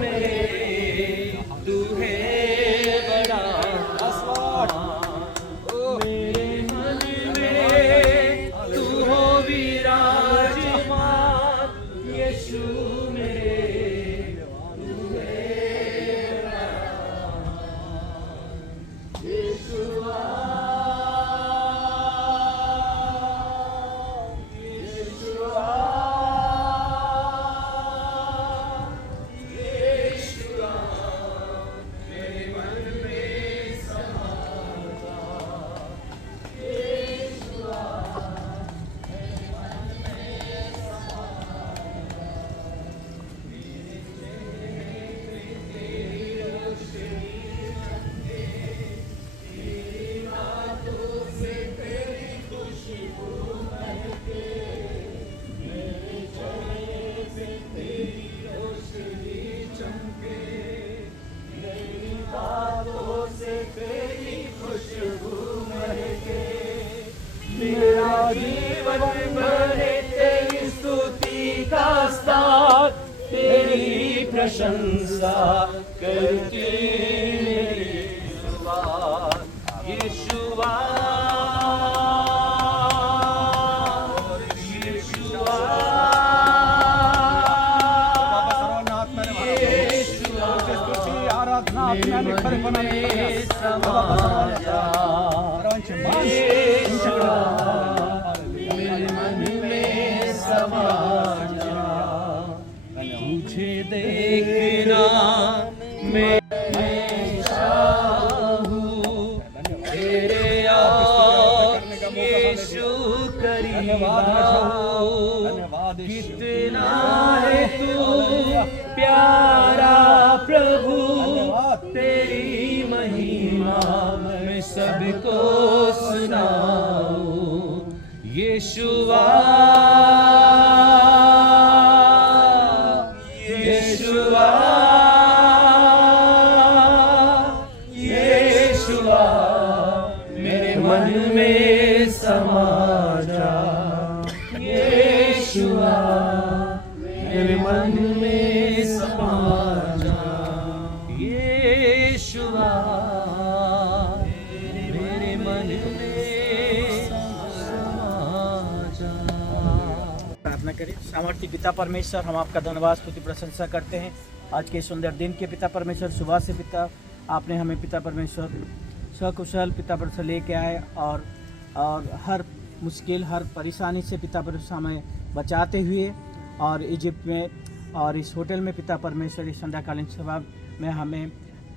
मेरे तू है बड़ा मेरे मन में तू हो विराजमान यीशु मेरे तू है यीशुआ मेरा जीवन भरे तेरी स्तुति का स्थान तेरी प्रशंसा करती मेरी जुबान यीशुआ यीशुआ आराधना आपने खरे बनाने समा जा मेरे मन में समा जा तुझे देखना मैं चाहूं तेरे यीशु करीब कितना है तू प्यारा प्रभु तेरी महिमा मैं सबको सुनाऊं यीशुआ यीशुआ यीशुआ मेरे मन में समा जा यीशुआ मेरे मन में समा जा यीशुआ मेरे मन में समा जा। प्रार्थना करें। सामर्थ्य पिता परमेश्वर, हम आपका धन्यवाद स्तुति प्रशंसा करते हैं आज के सुंदर दिन के पिता परमेश्वर। सुबह से पिता आपने हमें पिता परमेश्वर सकुशल पिता परमेश्वर लेके आए और हर मुश्किल हर परेशानी से पिता परमेश्वर हमें बचाते हुए और इजिप्ट में और इस होटल में पिता परमेश्वर इस संध्याकालीन सभा में हमें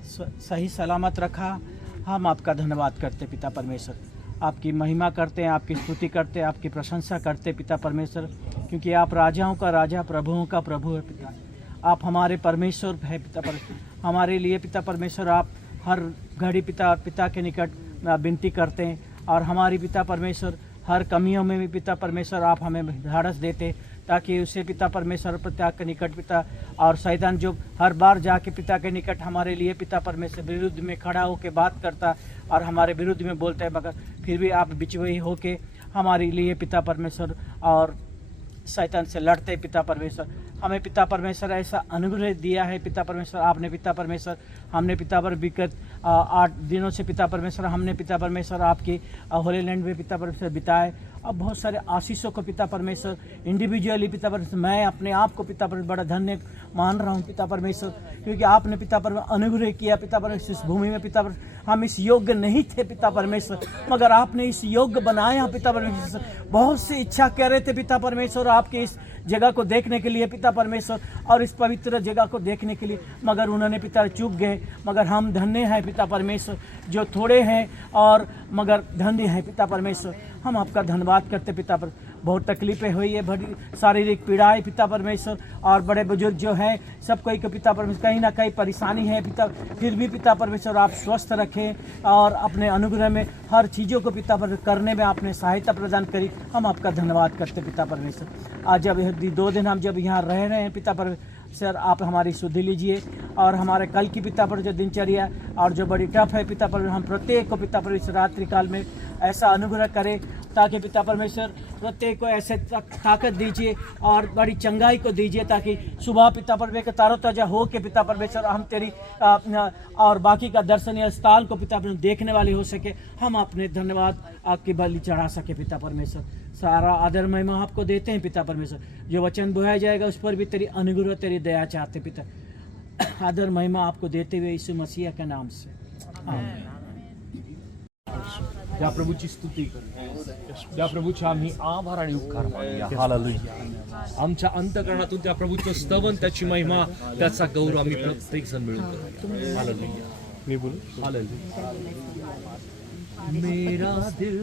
सही सलामत रखा। हम आपका धन्यवाद करते पिता परमेश्वर, आपकी महिमा करते हैं, आपकी स्तुति करते हैं, आपकी प्रशंसा करते पिता परमेश्वर, क्योंकि आप राजाओं का राजा प्रभुओं का प्रभु है पिता। आप हमारे परमेश्वर है पिता परमेश्वर। हमारे लिए पिता परमेश्वर आप हर घड़ी पिता के निकट विनती करते हैं और हमारी पिता परमेश्वर हर कमियों में भी पिता परमेश्वर आप हमें ढाढ़स देते ताकि उसे पिता परमेश्वर पिता के निकट पिता और शैतान जो हर बार जाके पिता के निकट हमारे लिए पिता परमेश्वर विरुद्ध में खड़ा होकर बात करता और हमारे विरुद्ध में बोलता है, मगर फिर भी आप बिचवई होके हमारे लिए पिता परमेश्वर और शैतान से लड़ते पिता परमेश्वर। हमें पिता परमेश्वर ऐसा अनुग्रह दिया है पिता परमेश्वर। आपने पिता परमेश्वर हमने पिता पर विगत 8 दिनों से पिता परमेश्वर हमने पिता परमेश्वर आपकी होली लैंड में पिता परमेश्वर बिताए और बहुत सारे आशीषों को पिता परमेश्वर इंडिविजुअली पिता परमेश्वर मैं अपने आप को पिता परमेश्वर बड़ा धन्य मान रहा हूँ पिता परमेश्वर, क्योंकि आपने पिता परमेश्वर अनुग्रह किया पिता परमेश्वर। इस भूमि में पिता परमेश्वर हम इस योग्य नहीं थे पिता परमेश्वर, मगर आपने इस योग्य बनाया पिता परमेश्वर। बहुत सी इच्छा कर रहे थे पिता परमेश्वर आपके इस जगह को देखने के लिए पिता परमेश्वर और इस पवित्र जगह को देखने के लिए, मगर उन्होंने पिता चूक गए। मगर हम धन्य हैं पिता परमेश्वर जो थोड़े हैं और मगर धन्य हैं पिता परमेश्वर। हम आपका धन्यवाद करते पिता पर। बहुत तकलीफें हुई है, बड़ी शारीरिक पीड़ाएं पिता परमेश्वर और बड़े बुजुर्ग जो हैं सब कोई को पिता परमेश्वर कहीं ना कहीं परेशानी है पिता, फिर भी पिता परमेश्वर आप स्वस्थ रखें और अपने अनुग्रह में हर चीज़ों को पिता पर करने में आपने सहायता प्रदान करी। हम आपका धन्यवाद करते पिता परमेश्वर। आज जब 2 दिन हम जब यहाँ रह रहे हैं पिता परमेश्वर आप हमारी सुधि लीजिए और हमारे कल की पिता पर जो दिनचर्या और जो बड़ी टफ है पिता पर हम प्रत्येक को पिता परमेश्वर रात्रि काल में ऐसा अनुग्रह करें ताकि पिता परमेश्वर प्रत्येक को ऐसे ताकत दीजिए और बड़ी चंगाई को दीजिए, ताकि सुबह पिता परमेश्वर तारोताजा हो के पिता परमेश्वर हम तेरी और बाकी का दर्शनीय स्थान को पिता परमेश्वर देखने वाले हो सके, हम अपने धन्यवाद आपकी बलि चढ़ा सके। पिता परमेश्वर सारा आदर महिमा आपको देते हैं पिता परमेश्वर। जो वचन बोया जाएगा उस पर भी तेरी अनुग्रह तेरी दया चाहते पिता। आदर महिमा आपको देते हुए यीशु मसीह के नाम से आमीन। त्या प्रभूची स्तुती करू, त्या प्रभूचे आम्ही आभार आणि उपकार मानूया। हालेलुया। आमच्या अंतःकरणातून त्या प्रभूचं स्तवन, त्याची महिमा, त्याचा गौरव आम्ही प्रत्येक जण मिळून करूया। हालेलुया। मी बोलू? हालेलुया। मेरा दिल